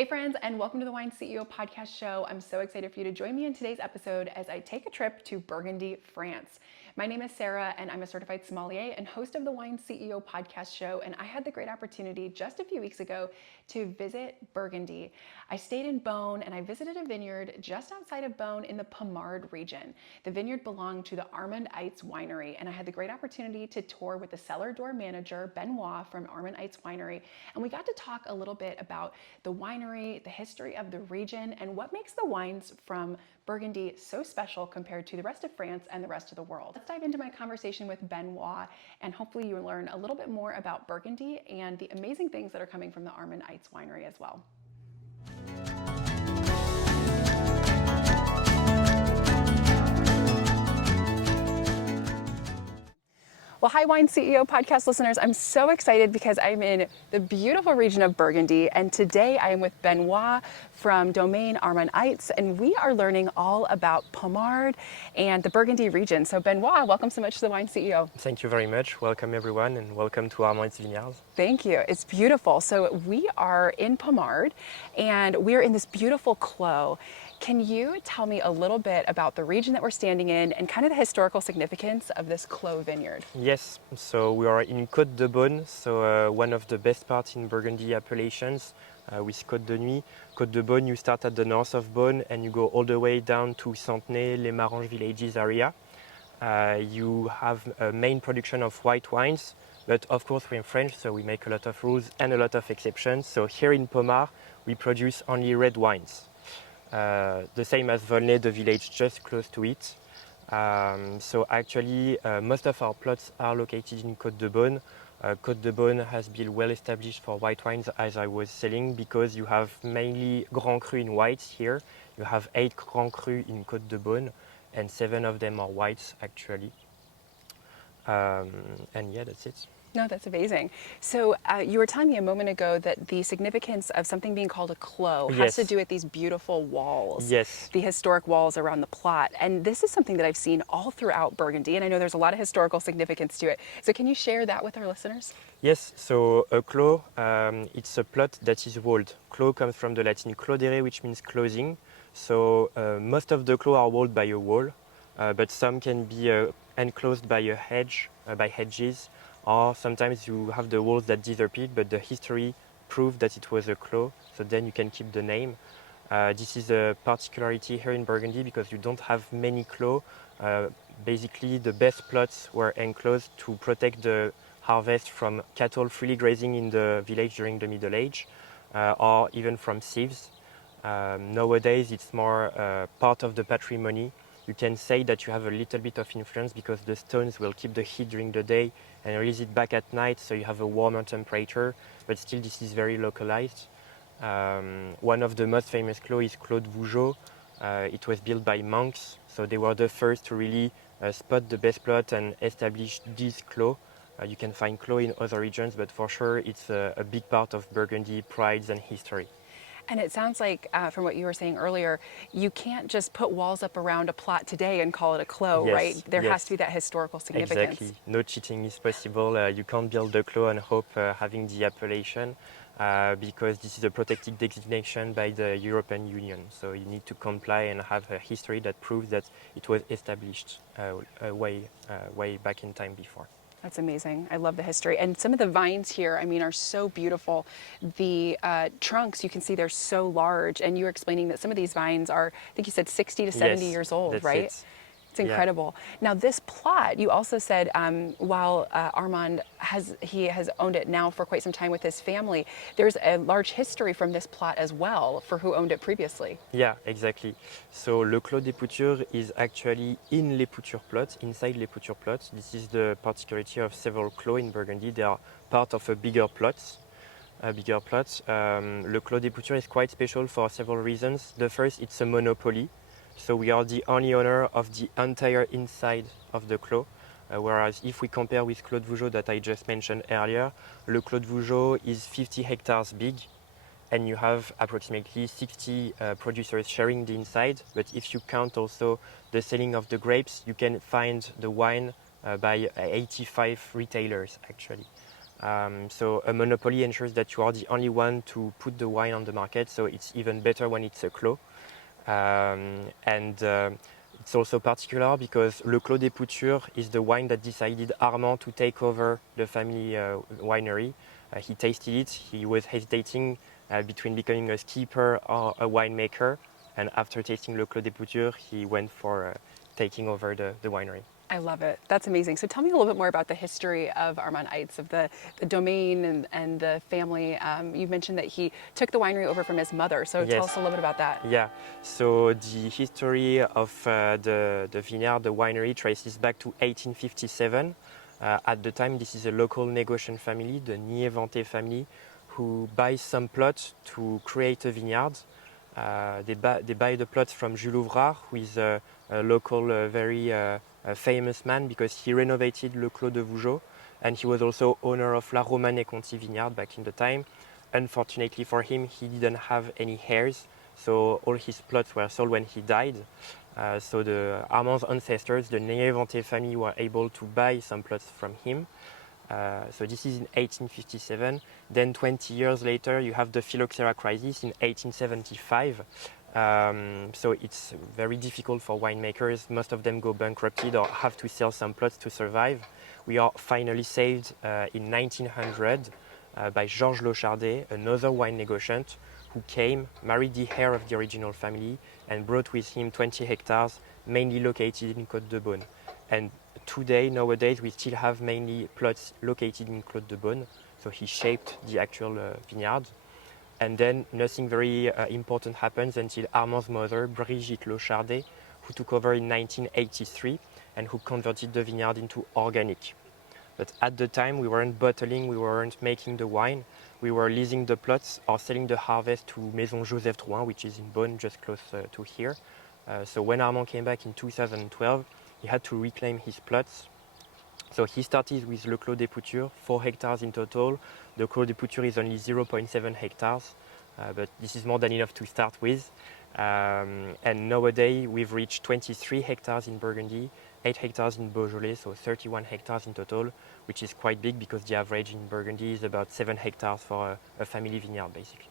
Hey friends, and welcome to the Wine CEO podcast show. I'm so excited for you to join me in today's episode as I take a trip to Burgundy, France. My name is Sarah, and I'm a certified sommelier and host of the Wine CEO podcast show. And I had the great opportunity just a few weeks ago to visit Burgundy. I stayed in Beaune and I visited a vineyard just outside of Beaune in the Pommard region. The vineyard belonged to the Armand Heitz winery, and I had the great opportunity to tour with the cellar door manager, Benoit, from Armand Heitz winery. And we got to talk a little bit about the winery, the history of the region, and what makes the wines from Burgundy so special compared to the rest of France and the rest of the world. Let's dive into my conversation with Benoit, and hopefully you learn a little bit more about Burgundy and the amazing things that are coming from the Armand Heitz winery as well. Well, hi, Wine CEO podcast listeners. I'm so excited because I'm in the beautiful region of Burgundy, and today I am with Benoit from Domaine Armand Heitz, and we are learning all about Pommard and the Burgundy region. So Benoit, welcome so much to the Wine CEO. Thank you very much. Welcome everyone, and welcome to Armand Heitz Vineyards. Thank you. It's beautiful. So we are in Pommard, and we're in this beautiful clos. Can you tell me a little bit about the region that we're standing in and kind of the historical significance of this clos vineyard? Yes, so we are in Cote de Beaune, so one of the best parts in Burgundy appellations with Côte de Nuit. Côte de Beaune, you start at the north of Beaune and you go all the way down to Centenay, Les Maranges villages area. You have a main production of white wines, but of course we're in French, so we make a lot of rules and a lot of exceptions. So here in Pommard, we produce only red wines. The same as Volnay, the village just close to it. So actually, most of our plots are located in Côte de Beaune. Côte de Beaune has been well established for white wines, as I was saying, because you have mainly Grand Cru in whites here. You have 8 Grand Cru in Côte de Beaune, and 7 of them are whites actually. And yeah, that's it. No, that's amazing. So you were telling me a moment ago that the significance of something being called a clos has to do with these beautiful walls, the historic walls around the plot. And this is something that I've seen all throughout Burgundy, and I know there's a lot of historical significance to it. So can you share that with our listeners? Yes, so a clos, it's a plot that is walled. Clos comes from the Latin claudere, which means closing. So most of the clos are walled by a wall, but some can be enclosed by a hedge, by hedges, or sometimes you have the walls that disappeared, but the history proved that it was a clos, so then you can keep the name. This is a particularity here in Burgundy because you don't have many clos. Basically, the best plots were enclosed to protect the harvest from cattle freely grazing in the village during the Middle Age, or even from thieves. Nowadays, it's more part of the patrimony. You can say that you have a little bit of influence because the stones will keep the heat during the day and release it back at night, so you have a warmer temperature, but still this is very localized. One of the most famous clos is Clos de Vougeot. It was built by monks, so they were the first to really spot the best plot and establish this clos. You can find clos in other regions, but for sure it's a big part of Burgundy pride and history. And it sounds like, from what you were saying earlier, you can't just put walls up around a plot today and call it a clos, right? There has to be that historical significance. Exactly. No cheating is possible. You can't build a clos and hope having the appellation because this is a protected designation by the European Union. So you need to comply and have a history that proves that it was established way back in time before. That's amazing. I love the history. And some of the vines here, I mean, are so beautiful. The trunks, you can see they're so large. And you were explaining that some of these vines are, I think you said 60 to 70 years old, right? It. It's incredible. Yeah. Now, this plot, you also said, while Armand has owned it now for quite some time with his family, there's a large history from this plot as well for who owned it previously. Yeah, exactly. So Le Clos des Poutures is actually in Les Poutures plot, inside Les Poutures plot. This is the particularity of several clos in Burgundy. They are part of a bigger plot. Le Clos des Poutures is quite special for several reasons. The first, it's a monopoly. So we are the only owner of the entire inside of the clos, whereas if we compare with Clos de Vougeot that I just mentioned earlier, Le Clos de Vougeot is 50 hectares big, and you have approximately 60 producers sharing the inside. But if you count also the selling of the grapes, you can find the wine by 85 retailers actually. So a monopoly ensures that you are the only one to put the wine on the market, so it's even better when it's a clos. And it's also particular because Le Clos des Poutures is the wine that decided Armand to take over the family winery. He tasted it, he was hesitating between becoming a skipper or a winemaker, and after tasting Le Clos des Poutures, he went for taking over the winery. I love it. That's amazing. So tell me a little bit more about the history of Armand Heitz, of the domain and the family. You mentioned that he took the winery over from his mother. So tell us a little bit about that. Yeah, so the history of the vineyard, the winery, traces back to 1857. At the time, this is a local Négociant family, the Niéventé family, who buys some plots to create a vineyard. They buy the plots from Jules Ouvrard, who is a local, very famous man because he renovated Le Clos de Vougeot, and he was also owner of La Romanée-Conti vineyard back in the time. Unfortunately for him, he didn't have any heirs, so all his plots were sold when he died. So the Armand's ancestors, the Niéventé family, were able to buy some plots from him. So this is in 1857. Then 20 years later, you have the phylloxera crisis in 1875. So it's very difficult for winemakers. Most of them go bankrupted or have to sell some plots to survive. We are finally saved in 1900 by Georges Lochardet, another wine negociant, who came, married the heir of the original family, and brought with him 20 hectares, mainly located in Cote de Beaune. And today, nowadays, we still have mainly plots located in Cote de Beaune. So he shaped the actual vineyard. And then nothing very important happens until Armand's mother, Brigitte Lochardet, who took over in 1983 and who converted the vineyard into organic. But at the time, we weren't bottling, we weren't making the wine. We were leasing the plots or selling the harvest to Maison Joseph Drouin, which is in Beaune, just close to here. So when Armand came back in 2012, he had to reclaim his plots. So he started with Le Clos des Poutures, 4 hectares in total. The Clos des Poutures is only 0.7 hectares, but this is more than enough to start with. And nowadays we've reached 23 hectares in Burgundy, 8 hectares in Beaujolais, so 31 hectares in total, which is quite big because the average in Burgundy is about 7 hectares for a family vineyard, basically.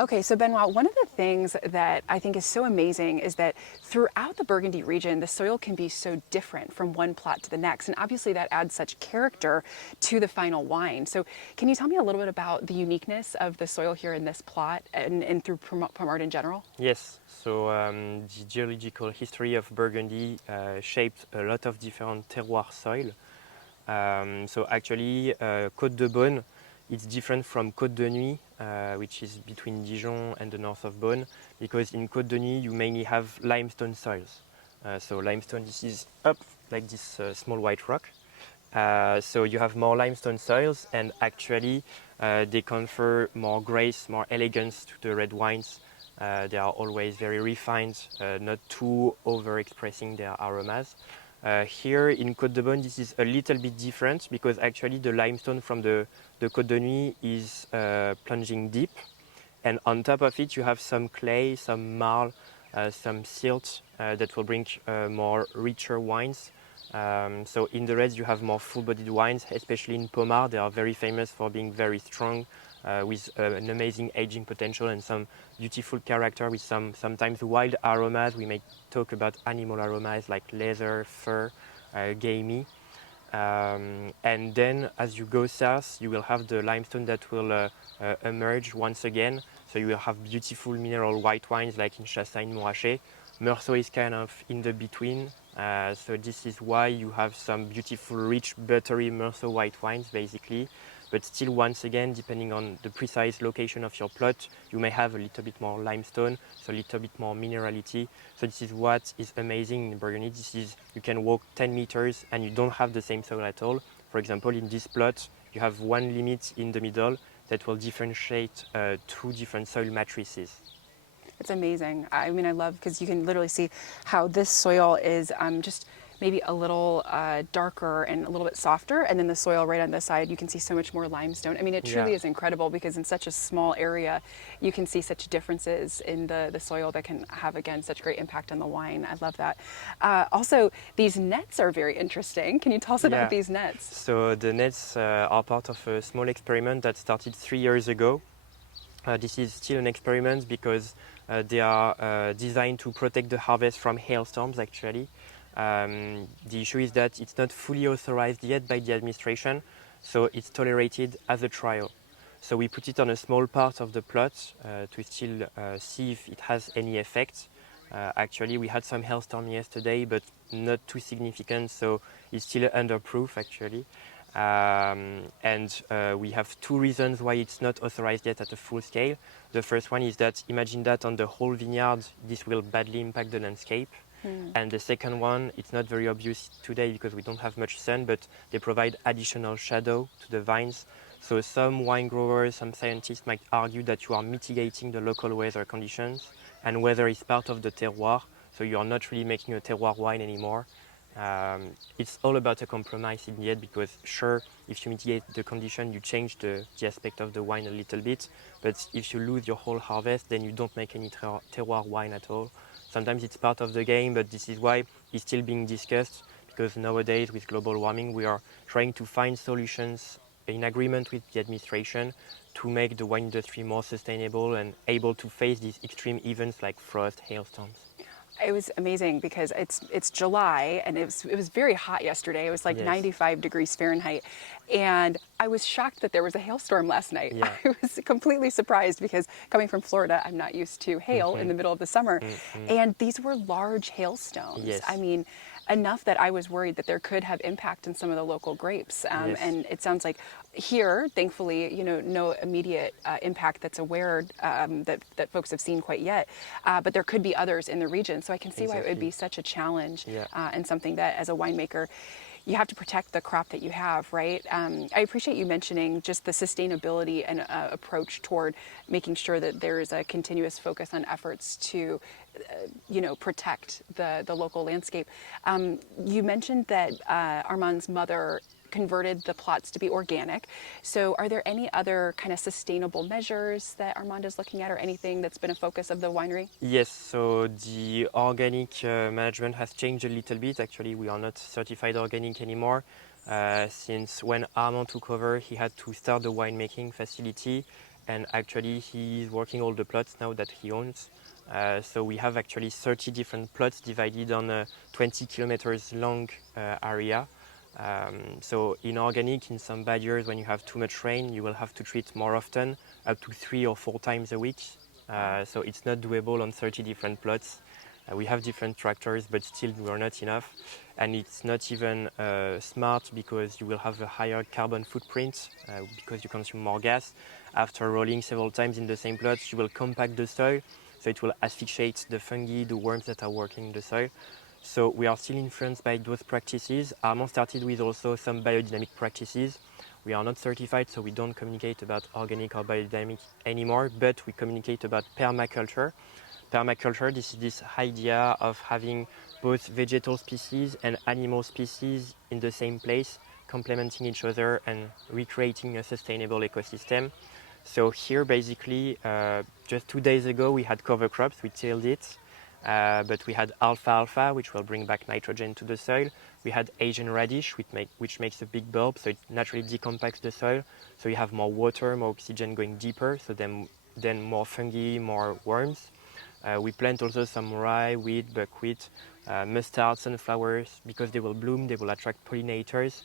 Okay, so Benoit, one of the things that I think is so amazing is that throughout the Burgundy region, the soil can be so different from one plot to the next. And obviously that adds such character to the final wine. So can you tell me a little bit about the uniqueness of the soil here in this plot and through Pommard in general? Yes, so the geological history of Burgundy shaped a lot of different terroir soil. So actually, Côte de Beaune, it's different from Côte de Nuit, which is between Dijon and the north of Beaune, because in Côte de Nuit you mainly have limestone soils. So limestone, this is up like this small white rock. So you have more limestone soils, and actually they confer more grace, more elegance to the red wines. They are always very refined, not too overexpressing their aromas. Here in Côte de Beaune, this is a little bit different because actually the limestone from the Côte de Nuit is plunging deep, and on top of it you have some clay, some marl, some silt that will bring more richer wines. So in the reds you have more full-bodied wines, especially in Pommard. They are very famous for being very strong, with an amazing aging potential and some beautiful character with sometimes wild aromas. We may talk about animal aromas like leather, fur, gamey. And then as you go south, you will have the limestone that will emerge once again. So you will have beautiful mineral white wines like in Chassagne, Montrachet. Meursault is kind of in the between. So this is why you have some beautiful, rich, buttery Meursault white wines, basically. But still, once again, depending on the precise location of your plot, you may have a little bit more limestone, so a little bit more minerality. So this is what is amazing in Burgundy. This is, you can walk 10 meters and you don't have the same soil at all. For example, in this plot, you have one limit in the middle that will differentiate 2 different soil matrices. It's amazing. I mean, I love because you can literally see how this soil is just maybe a little darker and a little bit softer, and then the soil right on the side, you can see so much more limestone. I mean, it truly Yeah. is incredible because in such a small area, you can see such differences in the soil that can have, again, such great impact on the wine. I love that. Also, these nets are very interesting. Can you tell us about Yeah. these nets? So the nets are part of a small experiment that started 3 years ago. This is still an experiment because they are designed to protect the harvest from hailstorms, actually. The issue is that it's not fully authorized yet by the administration, so it's tolerated as a trial. So we put it on a small part of the plot to still see if it has any effect. Actually, we had some hailstorm yesterday, but not too significant, so it's still under proof, actually. And we have two reasons why it's not authorized yet at a full scale. The first one is that imagine that on the whole vineyard, this will badly impact the landscape. And the second one, it's not very obvious today because we don't have much sun, but they provide additional shadow to the vines. So some wine growers, some scientists might argue that you are mitigating the local weather conditions, and weather is part of the terroir, so you are not really making a terroir wine anymore. It's all about a compromise in the end because sure, if you mitigate the condition, you change the aspect of the wine a little bit, but if you lose your whole harvest, then you don't make any terroir wine at all. Sometimes it's part of the game, but this is why it's still being discussed because nowadays with global warming, we are trying to find solutions in agreement with the administration to make the wine industry more sustainable and able to face these extreme events like frost, hailstorms. It was amazing because it's July and it was very hot yesterday. It was like Yes. 95 degrees Fahrenheit, and I was shocked that there was a hailstorm last night. Yeah. I was completely surprised because coming from Florida, I'm not used to hail in the middle of the summer, and these were large hailstones. Yes. I mean, enough that I was worried that there could have impact on some of the local grapes. Yes. And it sounds like here, thankfully, no immediate impact that's aware that folks have seen quite yet. But there could be others in the region. So I can see why it would be such a challenge Yeah. and something that as a winemaker, you have to protect the crop that you have, right? I appreciate you mentioning just the sustainability and approach toward making sure that there is a continuous focus on efforts to, protect the local landscape. You mentioned that Armand's mother converted the plots to be organic. So are there any other kind of sustainable measures that Armand is looking at or anything that's been a focus of the winery? Yes, so the organic management has changed a little bit. Actually, we are not certified organic anymore. Since when Armand took over, he had to start the winemaking facility, and actually he is working all the plots now that he owns. So we have actually 30 different plots divided on a 20 kilometers long area. So in organic, in some bad years when you have too much rain, you will have to treat more often, up to 3 or 4 times a week. So it's not doable on 30 different plots. We have different tractors, but still we are not enough. And it's not even smart because you will have a higher carbon footprint because you consume more gas. After rolling several times in the same plots, you will compact the soil, so it will asphyxiate the fungi, the worms that are working in the soil. So we are still influenced by those practices. Armand started with also some biodynamic practices. We are not certified, so we don't communicate about organic or biodynamic anymore, but we communicate about permaculture. Permaculture, this is this idea of having both vegetal species and animal species in the same place, complementing each other and recreating a sustainable ecosystem. So here, basically, just 2 days ago, we had cover crops, we tilled it. But we had alfalfa, which will bring back nitrogen to the soil. We had Asian radish, which makes a big bulb, so it naturally decompacts the soil. So you have more water, more oxygen going deeper, so then more fungi, more worms. We plant also some rye, wheat, buckwheat, mustard, sunflowers. Because they will bloom, they will attract pollinators.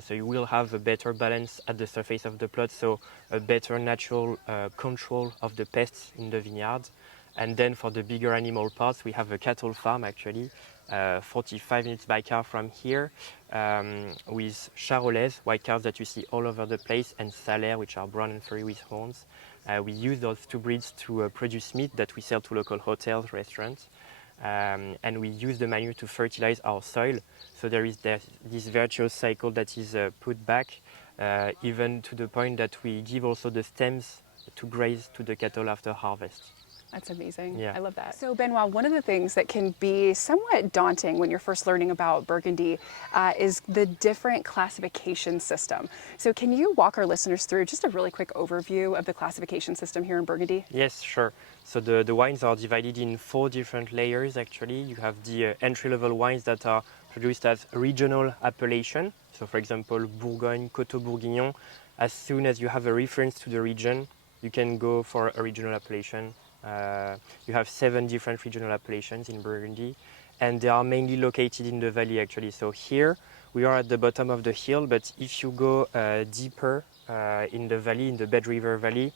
So you will have a better balance at the surface of the plot, so a better natural control of the pests in the vineyard. And then for the bigger animal parts, we have a cattle farm actually, 45 minutes by car from here, with Charolais, white cows that you see all over the place, and Salaire, which are brown and furry with horns. We use those two breeds to produce meat that we sell to local hotels, restaurants. And we use the manure to fertilize our soil. So there is this virtuous cycle that is put back, even to the point that we give also the stems to graze to the cattle after harvest. That's amazing. Yeah. I love that. So Benoit, one of the things that can be somewhat daunting when you're first learning about Burgundy is the different classification system. So can you walk our listeners through just a really quick overview of the classification system here in Burgundy? Yes, sure. So the wines are divided in 4 different layers actually. You have the entry-level wines that are produced as regional appellation. So for example, Bourgogne, Cote Bourguignon. As soon as you have a reference to the region, you can go for a regional appellation. You have 7 different regional appellations in Burgundy, and they are mainly located in the valley actually. So here we are at the bottom of the hill, but if you go deeper in the valley, in the Bed River Valley,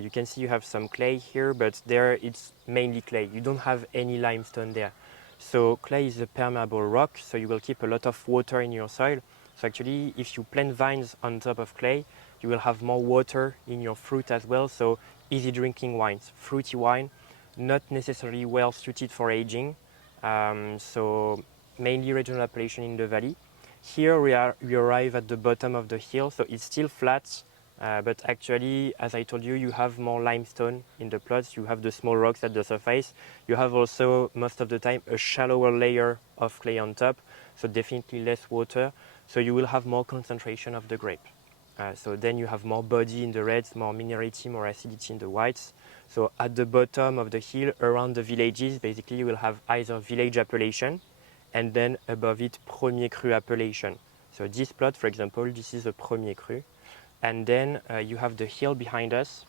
you can see you have some clay here, but there it's mainly clay. You don't have any limestone there. So clay is a permeable rock, so you will keep a lot of water in your soil. So actually, if you plant vines on top of clay, you will have more water in your fruit as well. So easy drinking wines, fruity wine, not necessarily well suited for aging. So mainly regional appellation in the valley. Here we arrive at the bottom of the hill, so it's still flat, but actually, as I told you, you have more limestone in the plots, you have the small rocks at the surface. You have also, most of the time, a shallower layer of clay on top, so definitely less water, so you will have more concentration of the grape. So then you have more body in the reds, more minerality, more acidity in the whites. So at the bottom of the hill, around the villages, basically you will have either village appellation, and then above it, premier cru appellation. So this plot, for example, this is a premier cru. And then you have the hill behind us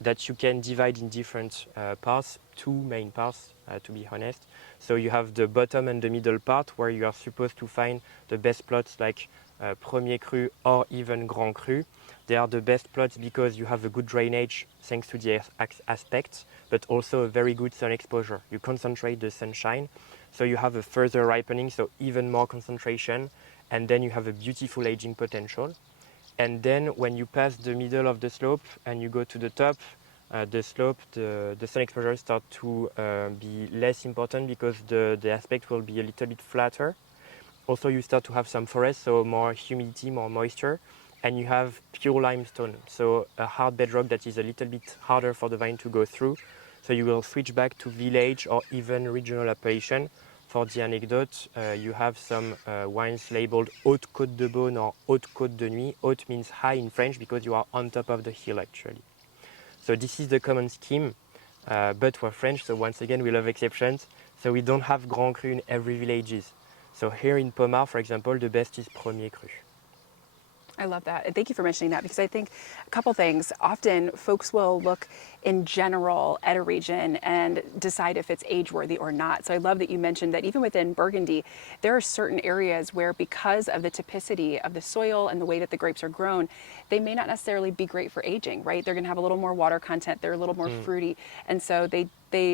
that you can divide in different parts, 2 main parts, to be honest. So you have the bottom and the middle part where you are supposed to find the best plots like Premier Cru or even Grand Cru. They are the best plots because you have a good drainage thanks to the aspects, but also a very good sun exposure. You concentrate the sunshine, so you have a further ripening, so even more concentration, and then you have a beautiful aging potential. And then when you pass the middle of the slope and you go to the top, the slope, the sun exposure start to be less important because the aspect will be a little bit flatter. Also you start to have some forest, so more humidity, more moisture, and you have pure limestone, so a hard bedrock that is a little bit harder for the vine to go through. So you will switch back to village or even regional appellation. For the anecdote, you have some wines labeled Haute Côte de Beaune or Haute Côte de Nuit. Haute means high in French because you are on top of the hill actually. So this is the common scheme, but we're French, so once again we love exceptions. So we don't have Grand Cru in every villages. So here in Pommard, for example, the best is Premier Cru. I love that. And thank you for mentioning that because I think a couple things. Often folks will look in general at a region and decide if it's age worthy or not. So I love that you mentioned that even within Burgundy, there are certain areas where because of the typicity of the soil and the way that the grapes are grown, they may not necessarily be great for aging, right? They're going to have a little more water content. They're a little more fruity. And so they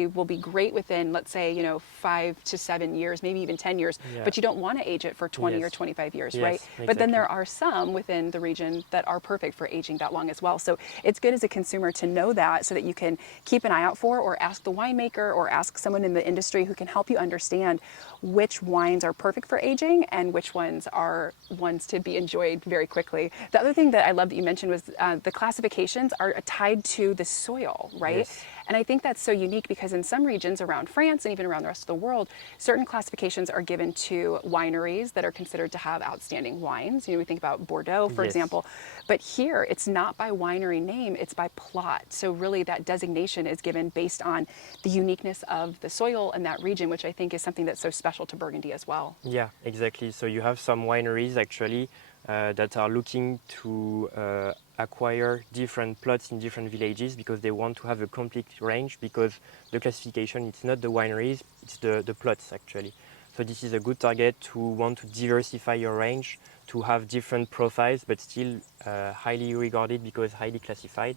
will be great within, let's say, 5 to 7 years, maybe even 10 years, but you don't want to age it for 20 or 25 years, right? Exactly. But then there are some within the region that are perfect for aging that long as well. So it's good as a consumer to know that so that you can keep an eye out for or ask the winemaker or ask someone in the industry who can help you understand which wines are perfect for aging and which ones are ones to be enjoyed very quickly. The other thing that I love that you mentioned was the classifications are tied to the soil, right? Yes. And I think that's so unique because in some regions around France and even around the rest of the world, certain classifications are given to wineries that are considered to have outstanding wines. We think about Bordeaux, for example. But here, it's not by winery name, it's by plot. So really that designation is given based on the uniqueness of the soil in that region, which I think is something that's so special to Burgundy as well. Yeah, exactly. So you have some wineries actually that are looking to acquire different plots in different villages because they want to have a complete range, because the classification, it's not the wineries, it's the plots actually. So this is a good target to want to diversify your range, to have different profiles but still highly regarded because highly classified.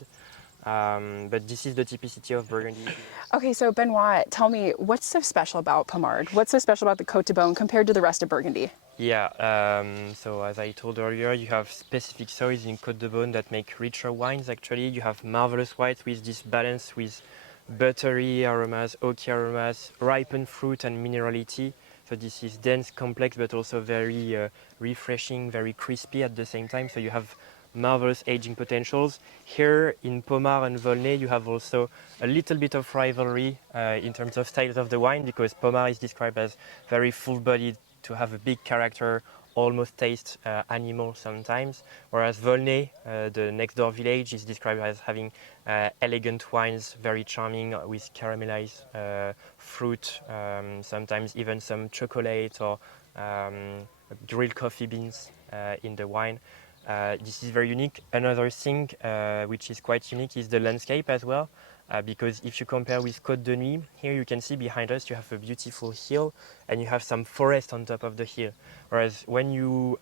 But this is the typicity of Burgundy. Okay, so Benoit, tell me, what's so special about Pommard? What's so special about the Cote de Beaune compared to the rest of Burgundy? Yeah, so as I told earlier, you have specific soils in Côte de Beaune that make richer wines actually. You have marvelous whites with this balance with buttery aromas, oaky aromas, ripened fruit and minerality. So this is dense, complex, but also very refreshing, very crispy at the same time. So you have marvelous aging potentials. Here in Pommard and Volnay, you have also a little bit of rivalry in terms of styles of the wine, because Pommard is described as very full-bodied, to have a big character, almost taste animal sometimes, whereas Volnay, the next door village, is described as having elegant wines, very charming, with caramelized fruit, sometimes even some chocolate or grilled coffee beans in the wine. This is very unique. Another thing which is quite unique is the landscape as well, because if you compare with Cote de Nuit, here you can see behind us you have a beautiful hill and you have some forest on top of the hill. Whereas when you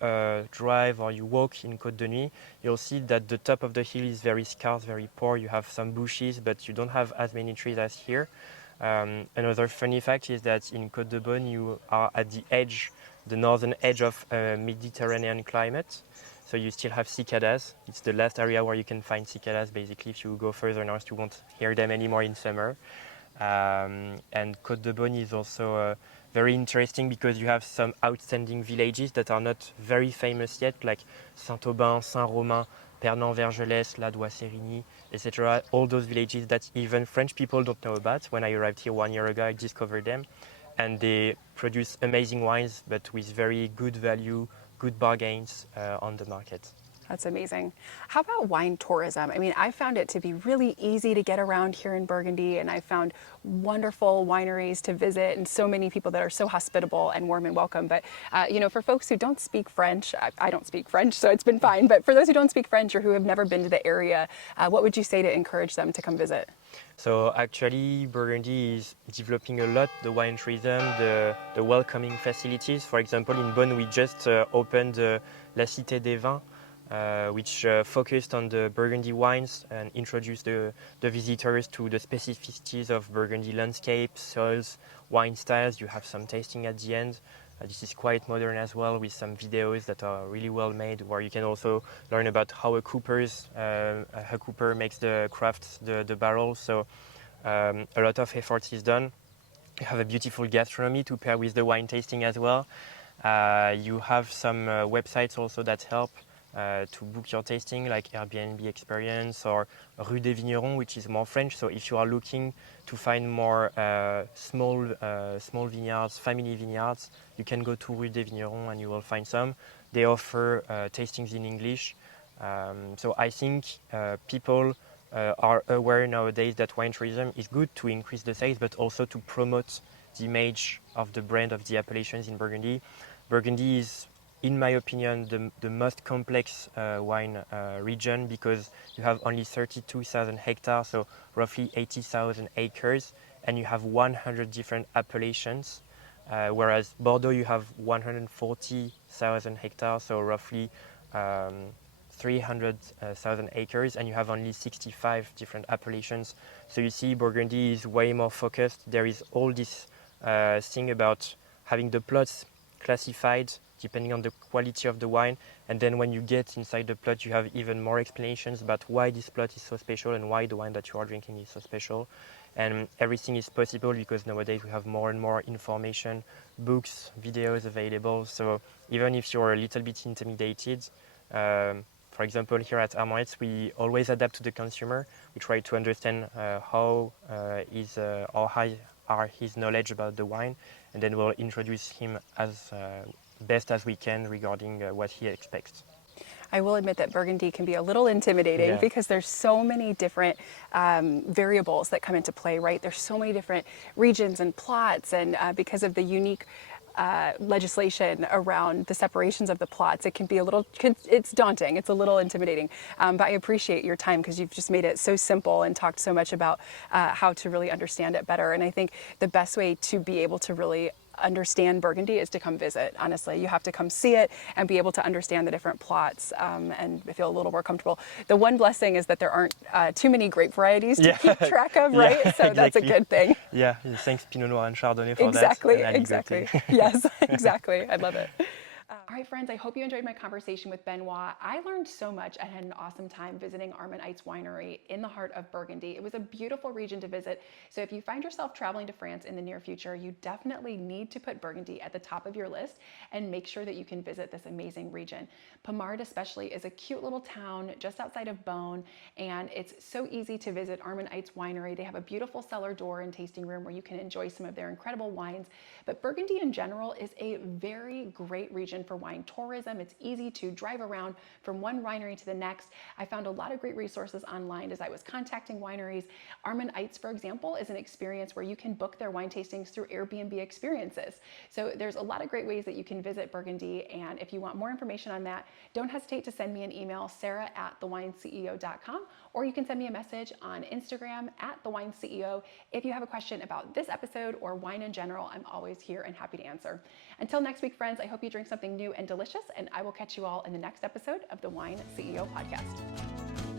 drive or you walk in Cote de Nuit, you'll see that the top of the hill is very scarce, very poor. You have some bushes, but you don't have as many trees as here. Another funny fact is that in Côte de Beaune you are at the edge, the northern edge of a Mediterranean climate. So you still have cicadas. It's the last area where you can find cicadas. Basically, if you go further north, you won't hear them anymore in summer. And Côte de Beaune is also very interesting because you have some outstanding villages that are not very famous yet, like Saint-Aubin, Saint-Romain, Pernan-Vergelès, Ladois-Sérigny, etc. All those villages that even French people don't know about. When I arrived here 1 year ago, I discovered them. And they produce amazing wines, but with very good value, good bargains on the market. That's amazing. How about wine tourism? I mean, I found it to be really easy to get around here in Burgundy, and I found wonderful wineries to visit and so many people that are so hospitable and warm and welcome. But, for folks who don't speak French, I don't speak French, so it's been fine. But for those who don't speak French or who have never been to the area, what would you say to encourage them to come visit? So actually, Burgundy is developing a lot the wine tourism, the welcoming facilities. For example, in Beaune, we just opened La Cité des Vins, which focused on the Burgundy wines and introduced the visitors to the specificities of Burgundy landscape, soils, wine styles. You have some tasting at the end. This is quite modern as well, with some videos that are really well made, where you can also learn about how a cooper makes the crafts, the barrels. So a lot of effort is done. You have a beautiful gastronomy to pair with the wine tasting as well. You have some websites also that help to book your tasting, like Airbnb Experience or Rue des Vignerons, which is more French. So if you are looking to find more small vineyards, family vineyards, you can go to Rue des Vignerons and you will find some. They offer tastings in English. So I think people are aware nowadays that wine tourism is good to increase the sales, but also to promote the image of the brand of the appellations in Burgundy. Burgundy is, in my opinion, the most complex wine region, because you have only 32,000 hectares, so roughly 80,000 acres, and you have 100 different appellations, whereas Bordeaux, you have 140,000 hectares, so roughly 300,000 acres, and you have only 65 different appellations. So you see, Burgundy is way more focused. There is all this thing about having the plots classified depending on the quality of the wine, and then when you get inside the plot, you have even more explanations about why this plot is so special and why the wine that you are drinking is so special. And everything is possible because nowadays we have more and more information, books, videos available. So even if you're a little bit intimidated, for example, here at Armand Heitz, we always adapt to the consumer. We try to understand how high are his knowledge about the wine, and then we'll introduce him as best as we can regarding what he expects. I will admit that Burgundy can be a little intimidating because there's so many different variables that come into play, right? There's so many different regions and plots, and because of the unique legislation around the separations of the plots, it can be it's daunting, it's a little intimidating. But I appreciate your time because you've just made it so simple and talked so much about how to really understand it better. And I think the best way to be able to really understand Burgundy is to come visit. Honestly, you have to come see it and be able to understand the different plots and feel a little more comfortable. The one blessing is that there aren't too many grape varieties to keep track of, right? So exactly. That's a good thing. Yeah, thanks Pinot Noir and Chardonnay for exactly, that. Exactly. Yes, exactly. I love it. All right, friends, I hope you enjoyed my conversation with Benoit. I learned so much and had an awesome time visiting Armand Heitz Winery in the heart of Burgundy. It was a beautiful region to visit. So if you find yourself traveling to France in the near future, you definitely need to put Burgundy at the top of your list and make sure that you can visit this amazing region. Pommard especially is a cute little town just outside of Beaune, and it's so easy to visit Armand Heitz Winery. They have a beautiful cellar door and tasting room where you can enjoy some of their incredible wines. But Burgundy in general is a very great region for wine tourism. It's easy to drive around from one winery to the next. I found a lot of great resources online as I was contacting wineries. Armand Heitz, for example, is an experience where you can book their wine tastings through Airbnb experiences. So there's a lot of great ways that you can visit Burgundy, and if you want more information on that, don't hesitate to send me an email, sarah@thewineceo.com, or you can send me a message on Instagram @thewineceo. If you have a question about this episode or wine in general, I'm always here and happy to answer. Until next week, friends, I hope you drink something new and delicious, and I will catch you all in the next episode of the Wine CEO podcast.